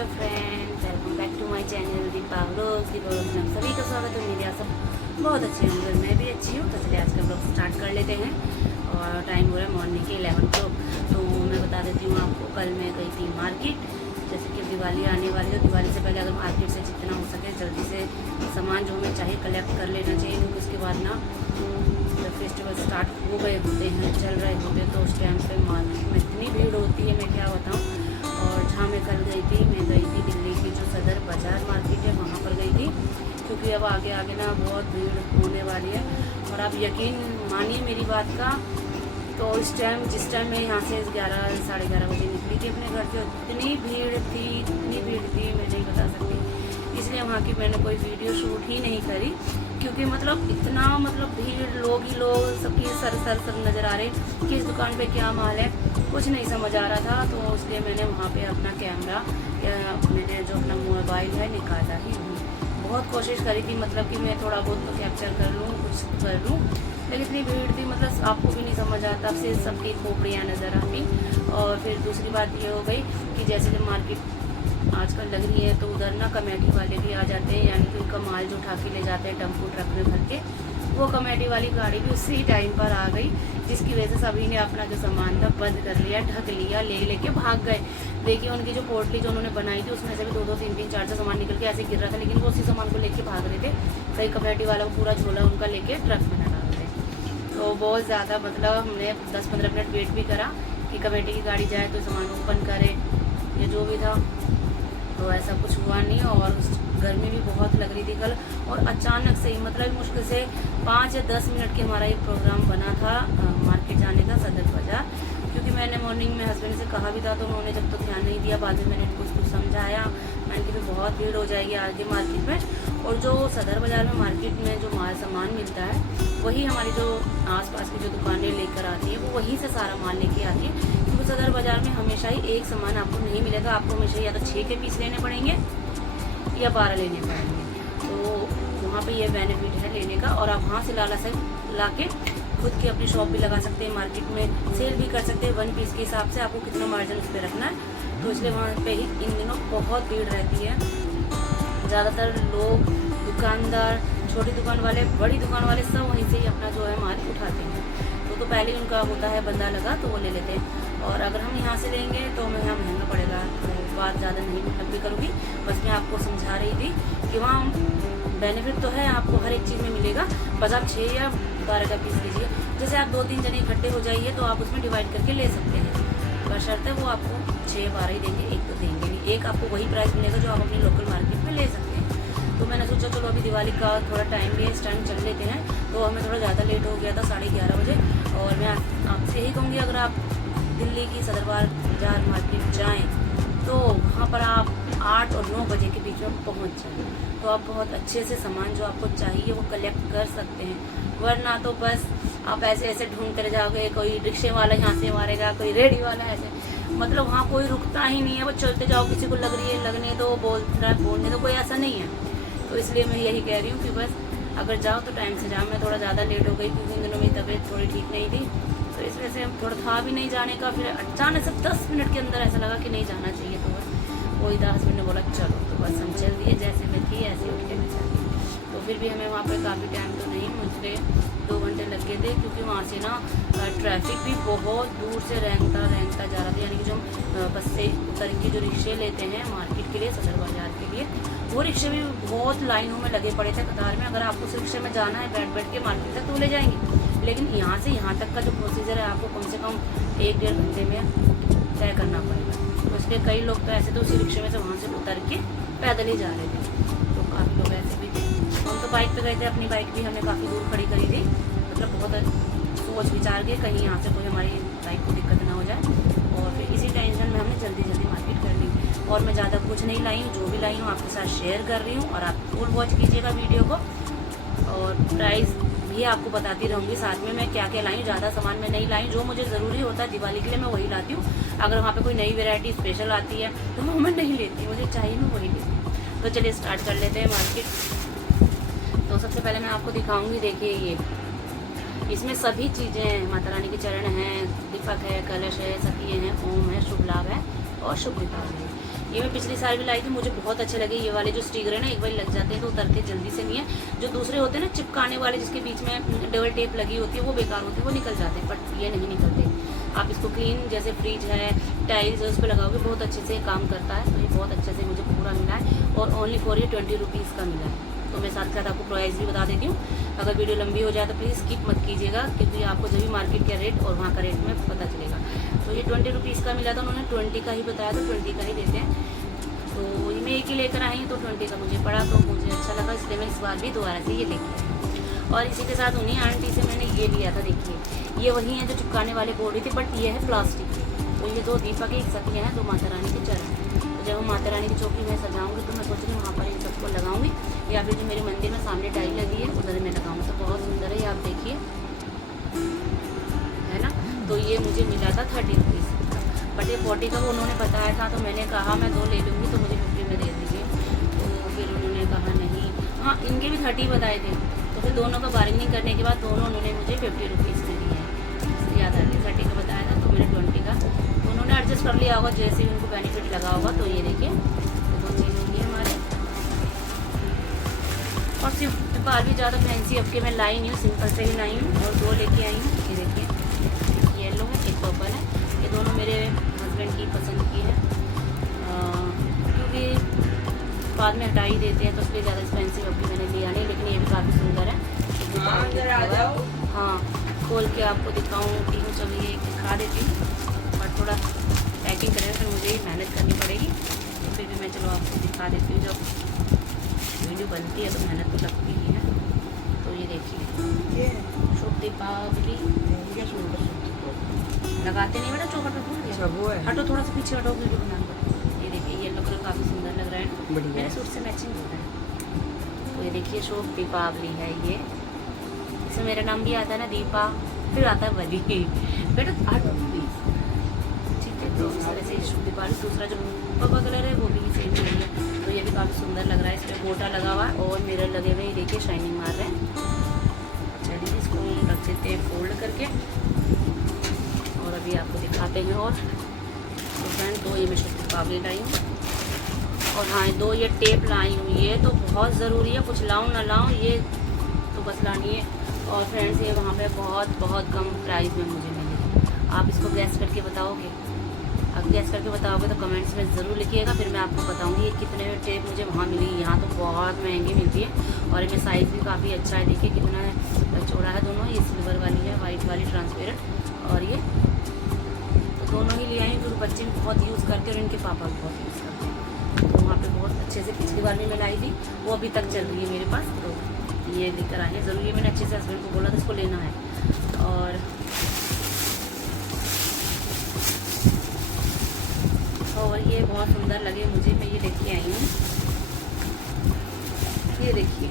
Hello friends, welcome back to my channel Deepa vlogs में सभी का स्वागत है। मेरे यहाँ सब बहुत अच्छे होंगे, मैं भी अच्छी हूँ। तो चलिए आज का ब्लॉग स्टार्ट कर लेते हैं। और टाइम हो रहा है मॉर्निंग के 11 o'clock। तो मैं बता देती हूँ आपको, कल मैं गई थी मार्केट। जैसे कि दिवाली आने वाली है, दिवाली से पहले अगर मार्केट से जितना हो सके जल्दी से सामान जो हमें चाहिए कलेक्ट कर लेना चाहिए, क्योंकि उसके बाद ना जब फेस्टिवल स्टार्ट हो गए होते हैं, चल रहे होते हैं, तो उस टाइम पे मार्केट में इतनी भीड़ होती है, मैं क्या बताऊँ। और जहाँ मैं कल गई थी, मैं गई थी दिल्ली की जो सदर बाज़ार मार्केट है, वहाँ पर गई थी। क्योंकि अब आगे आगे ना बहुत भीड़ होने वाली है। और आप यकीन मानिए मेरी बात का, तो इस टाइम जिस टाइम मैं यहाँ से 11 साढ़े 11 बजे निकली थी अपने घर से, इतनी भीड़ थी मैं नहीं बता सकती। इसलिए वहाँ की मैंने कोई वीडियो शूट ही नहीं करी, क्योंकि इतना भीड़, लोग ही लोग, सबकी सर नज़र आ रहे कि इस दुकान पे क्या माल है, कुछ नहीं समझ आ रहा था। तो इसलिए मैंने वहाँ पे अपना कैमरा या मैंने जो अपना मोबाइल है निकाला ही नहीं। बहुत कोशिश करी थी कि मैं थोड़ा बहुत तो कैप्चर कर लूँ, कुछ कर लूँ, लेकिन इतनी भीड़ थी आपको भी नहीं समझ आता, फिर सबकी खोपड़ियाँ नज़र आती। और फिर दूसरी बात ये हो गई कि जैसे जब मार्केट आजकल लग रही है, तो उधर ना कमेटी वाले भी आ जाते हैं, यानी कि उनका माल जो उठा के ले जाते हैं टेम्पो ट्रक में भर के, वो कमेटी वाली गाड़ी भी उसी टाइम पर आ गई, जिसकी वजह से सभी ने अपना जो सामान था बंद कर लिया, ढक लिया, लेके भाग गए। देखिए उनकी जो पोटली जो उन्होंने बनाई थी, उसमें से भी 2-2, 3-3, 4 सामान निकल के ऐसे गिर रहा था, लेकिन वो उसी सामान को लेके भाग रहे थे। कई कमेटी वाला को पूरा झोला उनका लेके ट्रक में न डाल रहे। तो बहुत ज़्यादा हमने 10-15 मिनट वेट भी करा कि कमेटी की गाड़ी जाए तो सामान ओपन करे, ये जो भी था। तो ऐसा कुछ हुआ नहीं। और गर्मी भी बहुत लग रही थी कल, और अचानक से ही मुश्किल से 5 या 10 मिनट के हमारा ये प्रोग्राम बना था मार्केट जाने का, सदर बाज़ार। क्योंकि मैंने मॉर्निंग में हस्बैंड से कहा भी था, तो उन्होंने जब तो ध्यान नहीं दिया। बाद में मैंने उनको कुछ समझाया, मैंने कि बहुत भीड़ हो जाएगी आगे मार्केट में। और जो सदर बाज़ार में मार्केट में जो माल सामान मिलता है, वही हमारी जो आसपास की जो दुकानें लेकर आती है, वो वहीं से सारा माल लेके आती है। क्योंकि सदर बाज़ार में हमेशा ही एक सामान आपको नहीं मिलेगा, आपको हमेशा या तो 6 के पीस लेने पड़ेंगे या 12 लेने पड़ेंगे। तो वहाँ पे ये बेनिफिट है लेने का। और आप वहाँ से लाला से ला के खुद की अपनी शॉप भी लगा सकते हैं, मार्केट में सेल भी कर सकते हैं। 1 पीस के हिसाब से आपको कितना मार्जिन उस पर रखना है। तो इसलिए वहाँ पे ही इन दिनों बहुत भीड़ रहती है। ज़्यादातर लोग, दुकानदार, छोटी दुकान वाले, बड़ी दुकान वाले, सब वहीं से ही अपना जो है माल उठाते हैं। तो पहले उनका होता है बंदा लगा, तो वो ले लेते हैं। और अगर हम यहाँ से लेंगे तो हमें यहाँ महंगा पड़ेगा। तो बात ज़्यादा नहीं लंबी करूँगी, बस मैं आपको समझा रही थी कि वहाँ बेनिफिट तो है, आपको हर एक चीज़ में मिलेगा। बस आप 6 या 12 का पीस लीजिए। जैसे आप 2-3 जने इकट्ठे हो जाइए, तो आप उसमें डिवाइड करके ले सकते हैं। बशर्ते वो आपको 6-12 ही देंगे, एक तो देंगे नहीं। एक आपको वही प्राइस मिलेगा जो आप अपनी लोकल मार्केट में ले सकते हैं। तो मैंने सोचा चलो अभी दिवाली का थोड़ा टाइम भी है, इस टाइम चल लेते हैं। तो हमें थोड़ा ज़्यादा लेट हो गया था, 11:30 बजे। और मैं आपसे यही कहूँगी, अगर आप दिल्ली की सदर बाज़ार मार्केट जाएँ, तो वहाँ पर आप 8 और 9 बजे के बीच में पहुँच जाएँ, तो आप बहुत अच्छे से सामान जो आपको चाहिए वो कलेक्ट कर सकते हैं। वरना तो बस आप ऐसे ढूंढ कर जाओगे, कोई रिक्शे वाला यहाँ से मारेगा, कोई रेडी वाला ऐसे, वहाँ कोई रुकता ही नहीं है। वो चलते जाओ, किसी को लग रही है लगने दो, बोलने दो, कोई ऐसा नहीं है। तो इसलिए मैं यही कह रही हूँ कि बस अगर जाओ तो टाइम से जाओ। मैं थोड़ा ज़्यादा लेट हो गई, क्योंकि इन दिनों मेरी तबीयत थोड़ी ठीक नहीं थी, तो इस वजह से थोड़ा था भी नहीं जाने का। फिर अचानक से 10 मिनट के अंदर ऐसा लगा कि नहीं जाना चाहिए, तो बस वही था। हस्बैंड ने बोला चलो, तो बस हम चल दिए। जैसे मैं थी ऐसे उठ के मैं चल दी। तो फिर भी हमें वहाँ पर काफ़ी टाइम तो नहीं, मुझे 2 घंटे लग गए थे, क्योंकि वहाँ से ना ट्रैफिक भी बहुत दूर से रेंगता जा रहा था। यानी कि जो बस से उतर के जो रिक्शे लेते हैं मार्केट के लिए, सदर बाज़ार के लिए, वो रिक्शे भी बहुत लाइनों में लगे पड़े थे, कतार में। अगर आपको उस रिक्शे में जाना है बैठ के मार्केट तक, तो ले जाएंगे, लेकिन यहाँ से यहाँ तक का जो प्रोसीजर है, आपको कम से कम 1-1.5 घंटे में तय करना पड़ेगा। तो इसलिए कई लोग तो ऐसे तो उसी रिक्शे में से वहाँ से उतर के पैदल ही जा रहे थे। तो काफ़ी लोग ऐसे भी थे। हम तो बाइक पे गए थे, अपनी बाइक भी हमने काफ़ी दूर खड़ी करी थी। बहुत सोच विचार के कहीं यहाँ से कोई हमारी बाइक को दिक्कत ना हो जाए। और फिर इसी टेंशन में हमने जल्दी मार्केट कर ली। और मैं ज़्यादा कुछ नहीं लाई हूँ, जो भी लाई हूँ आपके साथ शेयर कर रही हूँ। और आप फुल वॉच कीजिएगा वीडियो को, और प्राइस भी आपको बताती रहूँगी साथ में मैं क्या क्या लाई हूँ। ज़्यादा सामान मैं नहीं लाई, जो मुझे ज़रूरी होता है दिवाली के लिए मैं वही लाती हूँ। अगर वहाँ पे कोई नई वैरायटी स्पेशल आती है तो वो मैं नहीं लेती, मुझे चाहिए मैं वही लेती हूँ। तो चलिए स्टार्ट कर लेते हैं मार्केट। तो सबसे पहले मैं आपको दिखाऊँगी, देखिए ये इसमें सभी चीज़ें, माता रानी के चरण हैं, दीपक है, कलश है, सतिये हैं, ओम है, शुभ लाभ है और शुभ विकास है। ये मैं पिछली साल भी लाई थी, मुझे बहुत अच्छे लगे। ये वाले जो स्टिकर है ना, एक बार लग जाते हैं तो उतरते जल्दी से नहीं है। जो दूसरे होते हैं ना चिपकाने वाले, जिसके बीच में डबल टेप लगी होती है, वो बेकार होते हैं, वो निकल जाते हैं, बट ये नहीं निकलते। आप इसको क्लीन, जैसे फ्रिज है, टाइल्स है, उस पर लगाओगे बहुत अच्छे से काम करता है। तो ये बहुत अच्छे से मुझे पूरा मिला है और ओनली फॉर ये 20 रुपीज़ का मिला है। तो मैं साथ साथ आपको प्राइस भी बता देती हूँ। अगर वीडियो लंबी हो जाए तो प्लीज़ स्किप मत कीजिएगा, क्योंकि आपको जब भी मार्केट का रेट और वहाँ का रेट में पता चलेगा। तो ये 20 रुपीज़ का मिला था, उन्होंने 20 का ही बताया था, 20 का ही देते हैं। तो ये मैं एक ही लेकर आई तो 20 का मुझे पड़ा, तो मुझे अच्छा लगा, इसलिए मैं इस बार भी दोबारा से ये लेके आई। और इसी के साथ उन्हीं आंटी से मैंने ये लिया था। देखिए ये वही है जो चिपकाने वाले बोल रही थी, बट ये है प्लास्टिक की। तो ये 2 दीपक की एक सखियाँ हैं, 2 माता रानी के चरण। तो जब हम माता रानी की चौकी में सजाऊंगी तो मैं सोच रही हूँ वहाँ पर इन सबको लगाऊंगी, या फिर जो मेरे मंदिर में सामने टाइल लगी है उधर में लगाऊँ। तो बहुत सुंदर है, ये आप देखिए, है ना। तो ये मुझे मिला था 30 रुपीज़, बट ये 40 का वो उन्होंने बताया था। तो मैंने कहा मैं 2 ले लूँगी, तो मुझे 50 में दे दीजिए। तो फिर उन्होंने कहा नहीं, हाँ इनके भी 30 बताए थे। तो फिर दोनों का बार्गेनिंग करने के बाद दोनों उन्होंने मुझे 50 रुपीज़ में दिए हैं। याद आ गया, 30 का बताया था तो मैंने 20 का, तो उन्होंने एडजस्ट कर लिया होगा जैसे उनको बेनिफिट लगा होगा। तो ये देखिए, तो 2 चीज़ होंगी हमारे। और सिर्फ बार भी ज़्यादा फैंसी अब के मैं लाई नहीं हूँ, सिंपल से ही लाई हूँ और 2 लेके आई हूँ। ये देखिए, एक येलो है, एक पर्पल है। ये दोनों मेरे हस्बैंड की पसंद की है, क्योंकि बाद में हटा ही देते हैं, तो इसलिए ज़्यादा एक्सपेंसिव अब मैंने लिया नहीं। लेकिन ये भी काफ़ी सुंदर है। हाँ, खोल के आपको दिखाऊँ कि चलिए दिखा देती हूँ, और थोड़ा पैकिंग करें फिर मुझे मेहनत करनी पड़ेगी। तो फिर भी मैं चलो आपको दिखा देती हूँ, जब वीडियो बनती है तो मेहनत तो लगती ही है। तो ये देखिए, शुभ दीपावली लगाते नहीं बेटा, चौखट पे भूल गया, हटो थोड़ा सा पीछे हटो, वीडियो बना दो। ये देखिए, येलो कलर काफ़ी सुंदर लग रहा है ना, मेरे सूट से मैचिंग हो रहा है। तो ये देखिए, शुभ दीपावली है ये, इसमें मेरा नाम भी आता है ना, दीपा, फिर आता है बली बेटा, हटो प्लीज़, ठीक है। तो इस तरह से शुभ दीपावली। दूसरा जो पर्पल कलर है वो भी सेम ही है, तो ये भी काफ़ी सुंदर लग रहा है। इसमें गोटा लगा हुआ है और मिरर लगे हुए, देखिए शाइनिंग मार रहे हैं। चलिए इसको रख देते हैं फोल्ड करके, और अभी आपको दिखाते हैं। और तो फ्रेंड, 2 ये मैं शुभ दीपावली लाई हूँ, और हाँ 2 ये टेप लाई हूँ। ये तो बहुत ज़रूरी है, कुछ लाऊँ ना लाऊँ, ये तो बस लानी है। और फ्रेंड्स, ये वहाँ पे बहुत कम प्राइस में मुझे मिली। आप इसको गैस करके बताओगे? अगर गैस करके बताओगे तो कमेंट्स में ज़रूर लिखिएगा, फिर मैं आपको बताऊंगी ये कितने में टेप मुझे वहाँ मिली। यहाँ तो बहुत महंगी मिलती है, और इनमें साइज़ भी काफ़ी अच्छा है। देखिए कितना चौड़ा है दोनों, ये सिल्वर वाली है, वाइट वाली ट्रांसपेरेंट, और ये तो दोनों ही ले आई, क्योंकि बच्चे भी बहुत यूज़ करते हैं और इनके पापा भी बहुत यूज़ करते हैं। तो वहाँ पर बहुत अच्छे से पिछली बार भी मैं लाई थी, वो अभी तक चल रही है मेरे पास। तो ये लेकर आए हैं, ज़रूरी मैंने अच्छे से हस्बैंड को बोला था इसको लेना है। और ये बहुत सुंदर लगे मुझे, मैं ये लेके आई हूँ। ये देखिए,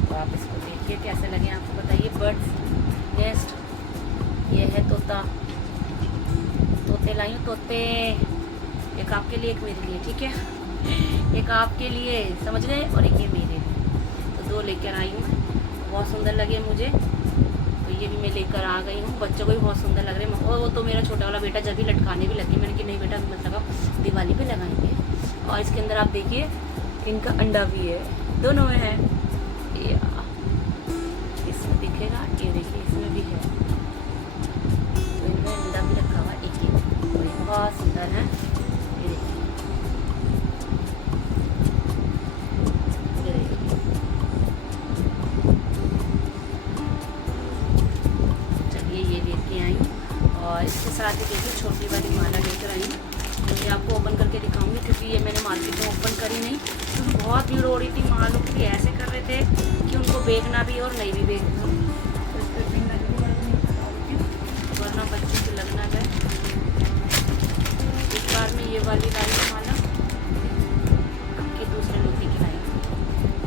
तो आप इसको देखिए कैसे लगे, आपको बताइए। बर्ड्स नेस्ट, ये है तोता, तोते लाई हूँ, तोते, एक आपके लिए एक मेरे लिए, ठीक है, एक आपके लिए, समझ गए, और एक ये मेरे लिए। तो 2 लेकर आई हूँ, बहुत सुंदर लगे मुझे। तो ये भी मैं लेकर आ गई हूँ, बच्चों को भी बहुत सुंदर लग रहे हैं। और वो तो मेरा छोटा वाला बेटा जब भी लटकाने भी लगी, मैंने कि नहीं बेटा मत लगाओ, दिवाली पे लगाएंगे। और इसके अंदर आप देखिए, इनका अंडा भी है, दोनों में है, ये इसमें दिखेगा, ये देखिए इसमें भी है। तो इनमें अंडा भी रखा हुआ एक ही, और ये बहुत सुंदर है। ये देखिए, और इसके साथ ही देखिए छोटी वाली माला लेकर आई हूँ। तो ये आपको ओपन करके दिखाऊंगी, क्योंकि ये मैंने मार्केट में ओपन करी नहीं, क्योंकि बहुत भीड़ हो रही थी। मालों की ऐसे कर रहे थे कि उनको बेचना भी और नहीं भी बेचना, वरना बच्चे से लगना गए। इस बार में ये वाली लाई माला कि दूसरे मूर्ति की लाई।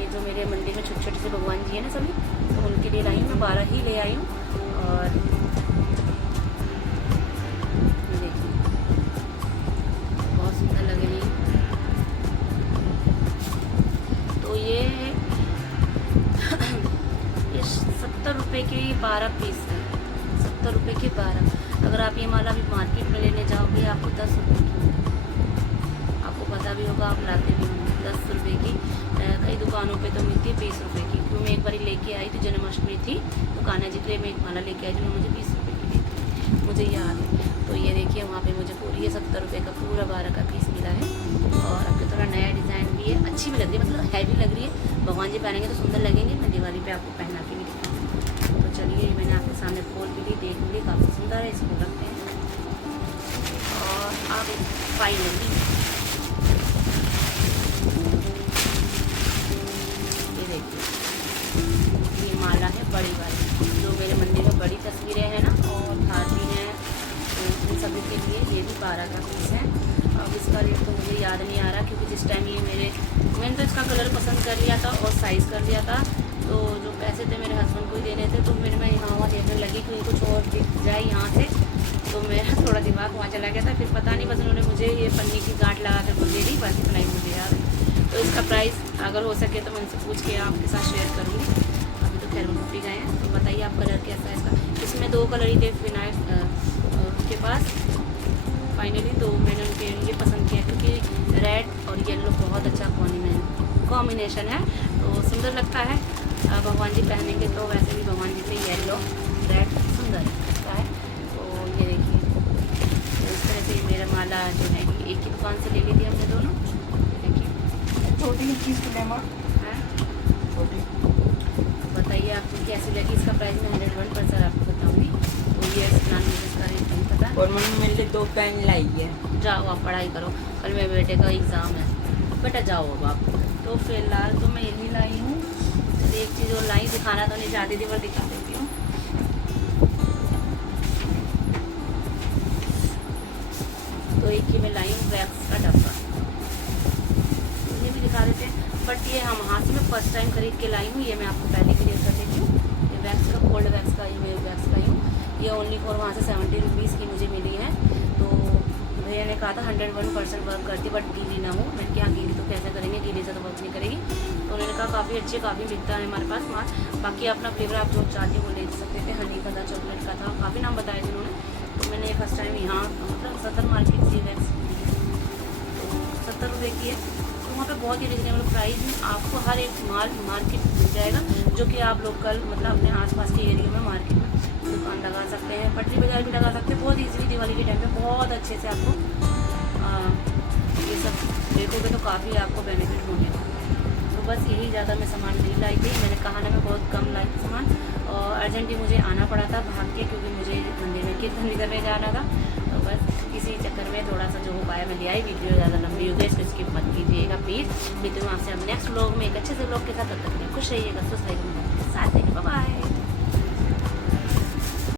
ये जो मेरे मंदिर में छोटे छोटे से भगवान जी है ना सभी, तो उनके लिए लाई हूँ। मैं 12 ही ले आई हूँ। और ये 70 रुपये के 12 पीस है, 70 रुपये के 12। अगर आप ये ये माला भी मार्केट में लेने जाओगे आपको 10 रुपये की, आपको पता भी होगा, आप लाते भी होंगे 10 रुपये की। कई दुकानों पे तो मिलती है 20 रुपये की। क्यों मैं एक बार लेके आई थी, जन्माष्टमी थी तो कान्हा जी के लिए मैं एक माला लेके आई थी, मुझे 20 रुपये की दी थी, मुझे याद है। तो ये देखिए वहाँ पे मुझे पूरी 70 रुपये का पूरा 12 का पीस मिला है। और अब थोड़ा नया डिज़ाइन भी है, अच्छी भी लग रही है, मतलब हैवी लग रही है। भगवान जी पहनेंगे तो सुंदर लगेंगे। मैं दिवाली पे आपको पहना के भी दिखाऊँगी। तो चलिए मैंने आपके सामने खोल भी ली, देख ली, काफ़ी सुंदर है, इसको रखते हैं। और अब फाइनली ये देखिए, ये माला है बड़ी वाली, जो मेरे मंदिर में बड़ी तस्वीरें हैं ना और हार भी हैं, तो इन सभी के लिए ये भी 12 का पीस है। अब इसका रेट तो मुझे याद नहीं आ रहा, क्योंकि जिस टाइम ये मैंने तो इसका कलर पसंद कर लिया था और साइज़ कर लिया था, तो जो पैसे थे मेरे हस्बैंड को ही देने थे। तो फिर मैं यहाँ वहाँ देखने लगी कि कुछ और दिख जाए यहाँ से, तो मेरा थोड़ा दिमाग वहाँ चला गया था। फिर पता नहीं, बस उन्होंने मुझे ये पन्नी की गांठ लगा कर तो दे दी, बस इतना ही मुझे याद है। तो इसका प्राइस अगर हो सके तो मैं उनसे पूछ के आपके साथ शेयर करूँगी। अभी तो खैर उठ भी गए हैं। तो बताइए आप कलर कैसा है इसका। इसमें 2 कलर ही थे विनायक के पास, फाइनली तो मैंने उनके लिए पसंद किया, क्योंकि रेड और येलो बहुत अच्छा कॉम्बिनेशन है, तो सुंदर लगता है। भगवान जी पहनेंगे तो वैसे भी भगवान जी से येलो रेड सुंदर लगता है। तो ये देखिए, तो इस तरह से मेरा माला जो है कि एक ही दुकान से ले ली थी हमने दोनों। देखिए छोटी चीज़ के लिए है, छोटी। बताइए आपको कैसी लगी। इसका प्राइस मैं 101% आपको बताऊँगी। तो ये प्लान मुझे इसका रेट नहीं पता। और मम्मी मेरे लिए 2 पेन लाई है। जाओ आप पढ़ाई करो, कल मेरे बेटे का एग्ज़ाम है, बेटा जाओ अब आप। तो फिलहाल तो मैं यही लाई हूँ। एक चीज़ और लाई, दिखाना तो नहीं चाहती थी पर दिखा देती हूँ। तो एक ही मैं लाई हूँ वैक्स का डब्बा, ये भी दिखा देते हैं, बट ये हम हाथ में फर्स्ट टाइम खरीद के लाई हूँ। ये मैं आपको पहले क्लियर कर देती हूँ। ये वैक्स का, कोल्ड वैक्स का, ये वैक्स लाई हूँ। ये ओनली फॉर वहाँ से 70 रुपीज़ की मुझे मिली है। तो भैया ने कहा था 101% वर्क करती, बट गीली ना हो। मैंने कहा गीली तो कैसे करेंगे, गीली से तो वर्क नहीं करेगी। तो उन्होंने कहा काफ़ी अच्छी, काफ़ी बिकता है हमारे पास माल। बाकी अपना फ्लेवर आप जो चाहते वो ले सकते थे, हनी का था, चॉकलेट का था, काफ़ी नाम बताए थे उन्होंने। तो मैंने फर्स्ट टाइम यहाँ मतलब 70 मार्केट से वैक्स, तो 70 रुपये की है। तो वहाँ पे बहुत ही रिजनेबल प्राइस में आपको हर एक माल मार्केट मिल जाएगा, जो कि आप लोकल मतलब अपने आसपास के एरिया में मार्केट में दुकान लगा सकते हैं, पटरी बाजार भी लगा सकते हैं बहुत ईजीली। दिवाली के टाइम पे बहुत अच्छे से आपको ये सब देखोगे तो काफ़ी आपको बेनिफिट होंगे। तो बस यही, ज़्यादा मैं सामान नहीं लाई थी। मैंने कहा ना, मैं बहुत कम लाई थी सामान, और अर्जेंटली मुझे आना पड़ा था भाग के, क्योंकि मुझे मंदिर में कीर्तन भी करने जाना था। तो बस इसी चक्कर में थोड़ा सा जो हो पाया मैं ले आई। वीडियो ज़्यादा लंबी हो गई, इसको स्किप मत कीजिएगा प्लीज़। मिलती हूँ आपसे अब नेक्स्ट व्लॉग में एक अच्छे से व्लॉग के साथ। तब तक खुश रहिएगा, स्वस्थ रहिएगा, साथ रहिएगा। Bye bye.